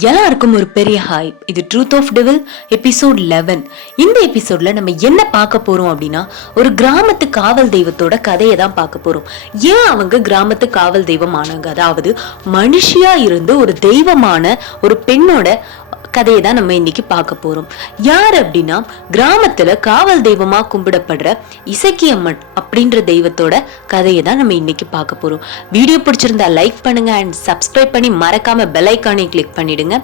எல்லாருக்கும் ஒரு பெரிய ஹாய் இது truth of devil episode eleven இந்த எபிசோட்ல நம்ம என்ன பார்க்க போறோம் அப்படின்னா ஒரு கிராமத்து காவல் தெய்வத்தோட கதையை தான் பார்க்க போறோம். ஏன் அவங்க கிராமத்து காவல் தெய்வம் ஆனாங்க அதாவது மனுஷியா இருந்து ஒரு தெய்வமான ஒரு பெண்ணோட கதையை தான் நம்ம இன்னைக்கு பார்க்க போறோம். யார் அப்படின்னா கிராமத்துல காவல் தெய்வமா கும்பிடப்படுற இசக்கியம்மன் அப்படின்ற தெய்வத்தோட கதையை தான் நம்ம இன்னைக்கு பார்க்க போறோம். வீடியோ பிடிச்சிருந்தா லைக் பண்ணுங்க அண்ட் சப்ஸ்கிரைப் பண்ணி மறக்காம பெல் ஐக்கானை கிளிக் பண்ணிடுங்க.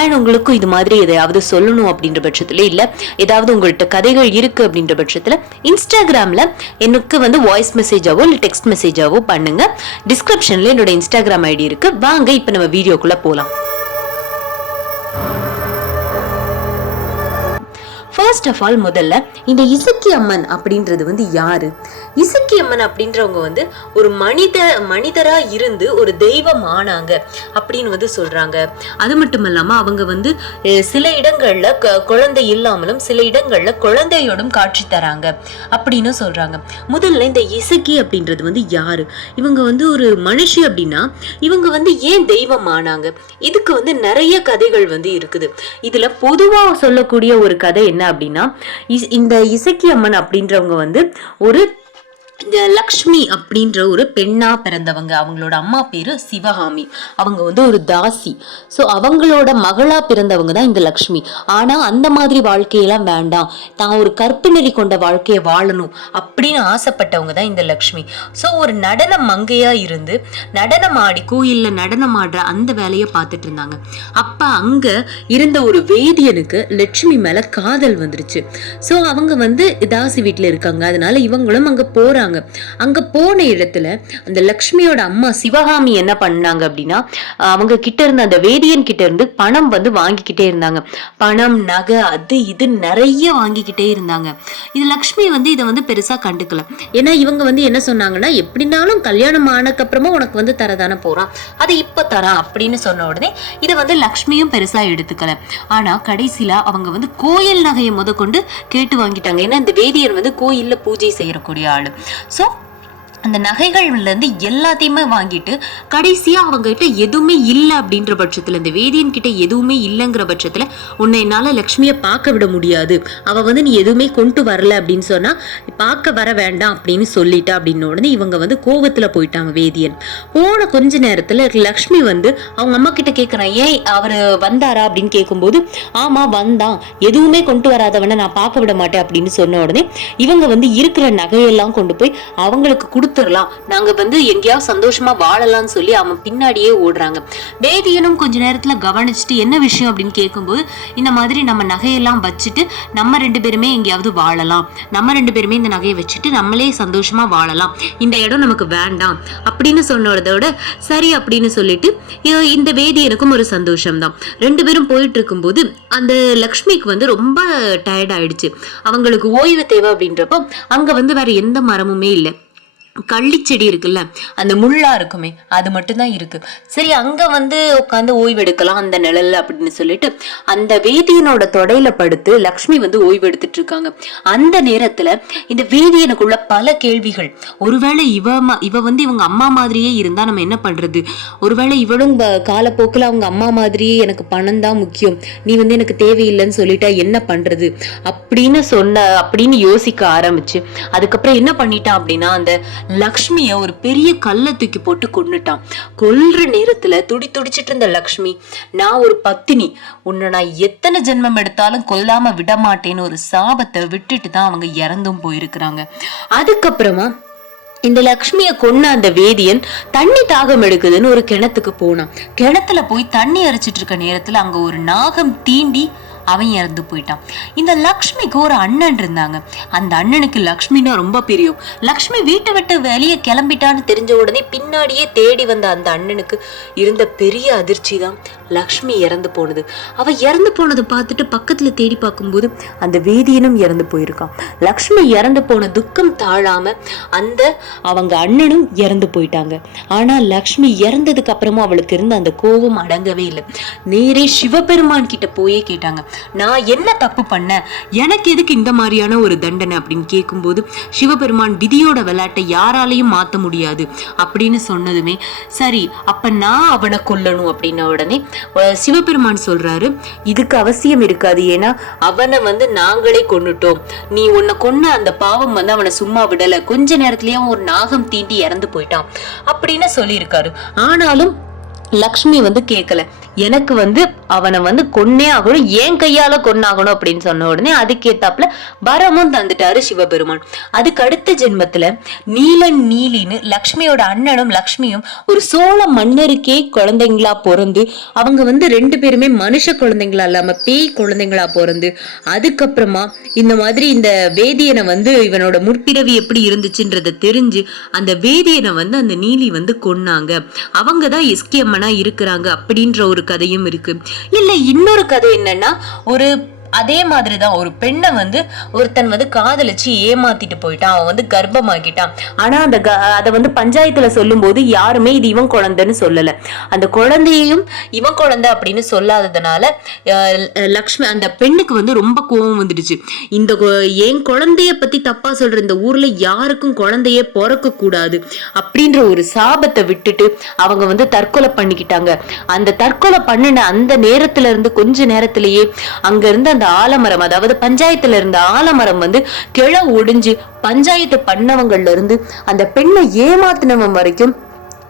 அண்ட் உங்களுக்கும் இது மாதிரி எதையாவது சொல்லணும் அப்படின்ற பட்சத்துல இல்ல ஏதாவது உங்கள்கிட்ட கதைகள் இருக்கு அப்படின்ற பட்சத்துல இன்ஸ்டாகிராம்ல எனக்கு வந்து வாய்ஸ் மெசேஜாவோ இல்ல டெக்ஸ்ட் மெசேஜாவோ பண்ணுங்க. டிஸ்கிரிப்ஷன்ல என்னோட இன்ஸ்டாகிராம் ஐடி இருக்கு. வாங்க இப்ப நம்ம வீடியோக்குள்ள போலாம். ஃபர்ஸ்ட் ஆஃப் ஆல் முதல்ல இந்த இசக்கி அம்மன் அப்படின்றது வந்து யாரு? இசக்கி அம்மன் அப்படின்றவங்க வந்து ஒரு மனித மனிதரா இருந்து ஒரு தெய்வம் ஆனாங்க அப்படின்னு வந்து சொல்றாங்க. அது மட்டும் இல்லாம அவங்க வந்து சில இடங்கள்ல குழந்தை இல்லாமலும் சில இடங்கள்ல குழந்தையோடும் காட்சி தராங்க அப்படின்னு சொல்றாங்க. முதல்ல இந்த இசக்கி அப்படின்றது வந்து யாரு? இவங்க வந்து ஒரு மனுஷி அப்படின்னா இவங்க வந்து ஏன் தெய்வம் ஆனாங்க? இதுக்கு வந்து நிறைய கதைகள் வந்து இருக்குது. இதுல பொதுவா சொல்லக்கூடிய ஒரு கதை என்ன அப்படின்னா இந்த இசக்கியம்மன் அப்படின்றவங்க வந்து ஒரு இந்த லக்ஷ்மி அப்படின்ற ஒரு பெண்ணா பிறந்தவங்க. அவங்களோட அம்மா பேரு சிவகாமி. அவங்க வந்து ஒரு தாசி. ஸோ அவங்களோட மகளா பிறந்தவங்க தான் இந்த லக்ஷ்மி. ஆனா அந்த மாதிரி வாழ்க்கையெல்லாம் வேண்டாம். தான் ஒரு கற்பு கொண்ட வாழ்க்கையை வாழணும் அப்படின்னு ஆசைப்பட்டவங்க தான் இந்த லக்ஷ்மி. ஸோ ஒரு நடன மங்கையா இருந்து நடனம் ஆடி கோயில்ல நடனம் ஆடுற அந்த வேலையை பார்த்துட்டு இருந்தாங்க. அப்ப அங்க இருந்த ஒரு வேதியனுக்கு லட்சுமி மேல காதல் வந்துருச்சு. ஸோ அவங்க வந்து தாசி வீட்டில் இருக்காங்க. அதனால இவங்களும் அங்க போறாங்க. போனாங்க அங்க போன இடத்துல அந்த லக்ஷ்மியோட அம்மா சிவகாமி என்ன பண்ணாங்க அப்படின்னா அவங்க கிட்ட இருந்த அந்த வேதியன் கிட்ட இருந்து பணம் வந்து வாங்கிக்கிட்டே இருந்தாங்க. பணம் நகை அது இது நிறைய வாங்கிக்கிட்டே இருந்தாங்க. இது லக்ஷ்மி வந்து இதை வந்து பெருசா கண்டுக்கல. ஏன்னா இவங்க வந்து என்ன சொன்னாங்கன்னா எப்படினாலும் கல்யாணம் ஆனக்கப்புறமா உனக்கு வந்து தரதானே போறான். அதை இப்ப தரான் அப்படின்னு சொன்ன உடனே இதை வந்து லக்ஷ்மியும் பெருசா எடுத்துக்கல. ஆனா கடைசியில அவங்க வந்து கோயில் நகையை முத கொண்டு கேட்டு வாங்கிட்டாங்க. ஏன்னா இந்த வேதியர் வந்து கோயில்ல பூஜை செய்யக்கூடிய ஆளு. ஸோ அந்த நகைகள்ல இருந்து எல்லாத்தையுமே வாங்கிட்டு கடைசியாக அவங்க கிட்ட எதுவுமே இல்லை அப்படின்ற பட்சத்தில் இந்த வேதியன் கிட்ட எதுவுமே இல்லைங்கிற பட்சத்தில் உன்னை என்னால் லக்ஷ்மியை பார்க்க விட முடியாது. அவள் வந்து நீ எதுவுமே கொண்டு வரல அப்படின்னு சொன்னா பார்க்க வர வேண்டாம் அப்படின்னு சொல்லிட்டா அப்படின்னு உடனே இவங்க வந்து கோவத்துல போயிட்டாங்க வேதியன். போன கொஞ்ச நேரத்தில் லக்ஷ்மி வந்து அவங்க அம்மா கிட்ட கேட்குறான் ஏன் அவர் வந்தாரா? அப்படின்னு கேட்கும்போது ஆமாம் வந்தான். எதுவுமே கொண்டு வராதவனை நான் பார்க்க விட மாட்டேன் அப்படின்னு சொன்ன உடனே இவங்க வந்து இருக்கிற நகையெல்லாம் கொண்டு போய் அவங்களுக்கு கொடுத்துடலாம். நாங்க வந்து எங்கேயாவது சந்தோஷமா வாழலாம்னு சொல்லி அவன் பின்னாடியே ஓடுறாங்க. வேதியனும் கொஞ்ச நேரத்துல கவனிச்சுட்டு என்ன விஷயம் அப்படின்னு கேட்கும்போது இந்த மாதிரி நம்ம நகையெல்லாம் வச்சுட்டு நம்ம ரெண்டு பேருமே எங்கேயாவது வாழலாம். நம்ம ரெண்டு பேருமே இந்த நகையை வச்சுட்டு நம்மளே சந்தோஷமா வாழலாம். இந்த இடம் நமக்கு வேண்டாம். அப்படின்னு சொன்னதோட சரி அப்படின்னு சொல்லிட்டு இந்த வேதியனுக்கும் ஒரு சந்தோஷம் தான் ரெண்டு பேரும் போயிட்டு இருக்கும்போது அந்த லக்ஷ்மிக்கு வந்து ரொம்ப டயர்ட் ஆயிடுச்சு. அவங்களுக்கு ஓய்வு தேவை அப்படின்றப்போ அங்க வந்து வேற எந்த மரமுமே இல்லை. கள்ளிச்செடி இருக்குல்ல அந்த முள்ளா இருக்குமே அது மட்டும்தான் இருக்கு. சரி அங்க வந்து உட்காந்து ஓய்வெடுக்கலாம் அந்த நிழல்ல அப்படின்னு சொல்லிட்டு அந்த வேதியனோட தொடையில படுத்து லக்ஷ்மி வந்து ஓய்வெடுத்துட்டு இருக்காங்க. அந்த நேரத்துல இந்த வேதியனுக்குள்ள பல கேள்விகள். ஒருவேளை இவ இவ வந்து இவங்க அம்மா மாதிரியே இருந்தா நம்ம என்ன பண்றது? ஒருவேளை இவளும் காலப்போக்கில் அவங்க அம்மா மாதிரியே எனக்கு பணம் தான் முக்கியம். நீ வந்து எனக்கு தேவையில்லைன்னு சொல்லிட்டா என்ன பண்றது? அப்படின்னு சொன்ன அப்படின்னு யோசிக்க ஆரம்பிச்சு. அதுக்கப்புறம் என்ன பண்ணிட்டான் அப்படின்னா அந்த லக்ஷ்மிய ஒரு பெரிய கல்லை தூக்கி போட்டு கொன்னுட்டான். கொல்ற நேரத்துல துடி துடிச்சிட்டு இருந்த லக்ஷ்மி நான் ஒரு பத்தினி. உன்னை நான் எத்தனை ஜென்மம் எடுத்தாலும் கொல்லாம விட மாட்டேன்னு ஒரு சாபத்தை விட்டுட்டு தான் அவங்க இறந்தும் போயிருக்கிறாங்க. அதுக்கப்புறமா இந்த லக்ஷ்மிய கொன்ன அந்த வேதியன் தண்ணி தாகம் எடுக்குதுன்னு ஒரு கிணத்துக்கு போனான். கிணத்துல போய் தண்ணி அரைச்சிட்டு இருக்க நேரத்துல அங்க ஒரு நாகம் தீண்டி அவன் இறந்து போயிட்டான். இந்த லக்ஷ்மிக்கு ஒரு அண்ணன் இருந்தாங்க. அந்த அண்ணனுக்கு லக்ஷ்மினா ரொம்ப பிரியம். லக்ஷ்மி வீட்டை விட்டு வெளியே கிளம்பிட்டான்னு தெரிஞ்ச உடனே பின்னாடியே தேடி வந்த அந்த அண்ணனுக்கு இருந்த பெரிய அதிர்ச்சி தான் லக்ஷ்மி இறந்து போனது. அவ இறந்து போனதை பார்த்துட்டு பக்கத்துல தேடி பார்க்கும்போது அந்த வேதியனும் இறந்து போயிருக்கான். லக்ஷ்மி இறந்து போன துக்கம் தாழாம அந்த அவங்க அண்ணனும் இறந்து போயிட்டாங்க. ஆனா லக்ஷ்மி இறந்ததுக்கு அப்புறமும் அவளுக்கு இருந்த அந்த கோபம் அடங்கவே இல்லை. நேரே சிவபெருமான் கிட்ட போயே கேட்டாங்க. நான் என்ன தப்பு பண்ணேன் எனக்கு எதுக்கு இந்த மாதிரியான ஒரு தண்டனை அப்படின்னு கேட்கும்போது சிவபெருமான் விதியோட விளையாட்டை யாராலையும் மாத்த முடியாது அப்படின்னு சொன்னதுமே சரி அப்ப நான் அவனை கொல்லணும் அப்படின்ன உடனே சிவபெருமான் சொல்றாரு இதுக்கு அவசியம் இருக்காது. ஏன்னா அவனை வந்து நாங்களே கொன்னுட்டோம். நீ உன்னை கொன்ன அந்த பாவம் வந்து அவனை சும்மா விடல. கொஞ்ச நேரத்திலேயே ஒரு நாகம் தீண்டி இறந்து போயிட்டான். அப்படின்னு சொல்லியிருக்காரு. ஆனாலும் லக்ஷ்மி வந்து கேட்கல எனக்கு வந்து அவனை வந்து கொன்னே ஆகணும் ஏன் கையால கொன்னாகணும் அப்படின்னு சொன்ன உடனே அதுக்கேத்தாப்புல வரமும் தந்துட்டாரு சிவபெருமான். அதுக்கு அடுத்த ஜென்மத்துல நீலன் நீலின்னு லக்ஷ்மியோட அண்ணனும் லக்ஷ்மியும் ஒரு சோழ மன்னருக்கே குழந்தைங்களா பிறந்து அவங்க வந்து ரெண்டு பேருமே மனுஷ குழந்தைங்களா இல்லாம பேய் குழந்தைங்களா பிறந்து அதுக்கப்புறமா இந்த மாதிரி இந்த வேதியனை வந்து இவனோட முற்பிறவி எப்படி இருந்துச்சுன்றதை தெரிஞ்சு அந்த வேதியனை வந்து அந்த நீலி வந்து கொன்னாங்க. அவங்க தான் எஸ்கே இருக்கிறாங்க அப்படின்ற ஒரு கதையும் இருக்கு. இல்ல இன்னொரு கதை என்னன்னா ஒரு அதே மாதிரி தான் ஒரு பெண்ணை வந்து ஒருத்தன் வந்து காதலிச்சு ஏமாத்திட்டு போயிட்டான். அவன் வந்து கர்ப்பமாக்கிட்டான். ஆனா அந்த க- அதை வந்து பஞ்சாயத்துல சொல்லும் போது யாருமே இது இவன் குழந்தைன்னு சொல்லல. அந்த குழந்தையையும் இவன் குழந்தை அப்படின்னு சொல்லாததுனால லக்ஷ்மி அந்த பெண்ணுக்கு வந்து ரொம்ப கோவம் வந்துடுச்சு. இந்த என் குழந்தைய பத்தி தப்பா சொல்ற இந்த ஊர்ல யாருக்கும் குழந்தையே பிறக்க கூடாது அப்படின்ற ஒரு சாபத்தை விட்டுட்டு அவங்க வந்து தற்கொலை பண்ணிக்கிட்டாங்க. அந்த தற்கொலை பண்ணின அந்த நேரத்துல இருந்து கொஞ்ச நேரத்திலேயே அங்க இருந்து அந்த ஆலமரம் அதாவது பஞ்சாயத்துல இருந்த ஆலமரம் வந்து கிழ ஒடிஞ்சு பஞ்சாயத்து பண்ணவங்கள்ல இருந்து அந்த பெண்ணை ஏமாத்தினவன் வரைக்கும்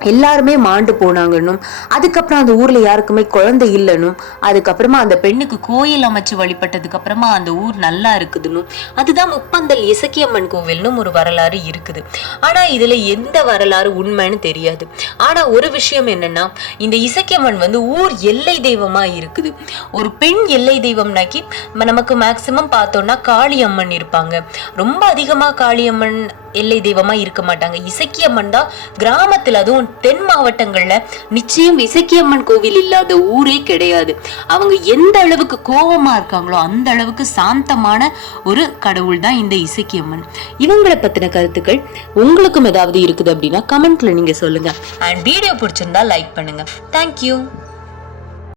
எல்லாருமே மாண்டு போனாங்கன்னும். அதுக்கப்புறம் அந்த ஊர்ல யாருக்குமே குழந்தை இல்லைன்னும். அதுக்கப்புறமா அந்த பெண்ணுக்கு கோயில் அமைச்சு வழிபட்டதுக்கு அப்புறமா அந்த ஊர் நல்லா இருக்குதுன்னும். அதுதான் முப்பந்தல் இசக்கியம்மன் கோவில்னும் ஒரு வரலாறு இருக்குது. ஆனா இதுல எந்த வரலாறு உண்மைன்னு தெரியாது. ஆனா ஒரு விஷயம் என்னன்னா இந்த இசக்கியம்மன் வந்து ஊர் எல்லை தெய்வமா இருக்குது. ஒரு பெண் எல்லை தெய்வம்னாக்கி நமக்கு மேக்சிமம் பார்த்தோம்னா காளியம்மன் இருப்பாங்க. ரொம்ப அதிகமா காளியம்மன் எல்லை தெய்வமா இருக்க மாட்டாங்க. இசக்கியம்மன் தான் கிராமத்துல அதுவும் தென் மாவட்டங்கள்ல நிச்சயம் இசக்கியம்மன் கோவில் இல்லாத ஊரே கிடையாது. அவங்க எந்த அளவுக்கு கோபமா இருக்காங்களோ அந்த அளவுக்கு சாந்தமான ஒரு கடவுள் தான் இந்த இசக்கியம்மன். இவங்களை பத்தின கருத்துக்கள் உங்களுக்கும் ஏதாவது இருக்குது அப்படின்னா கமெண்ட்ல நீங்க சொல்லுங்க. அண்ட் வீடியோ பிடிச்சிருந்தா லைக் பண்ணுங்க. Thank you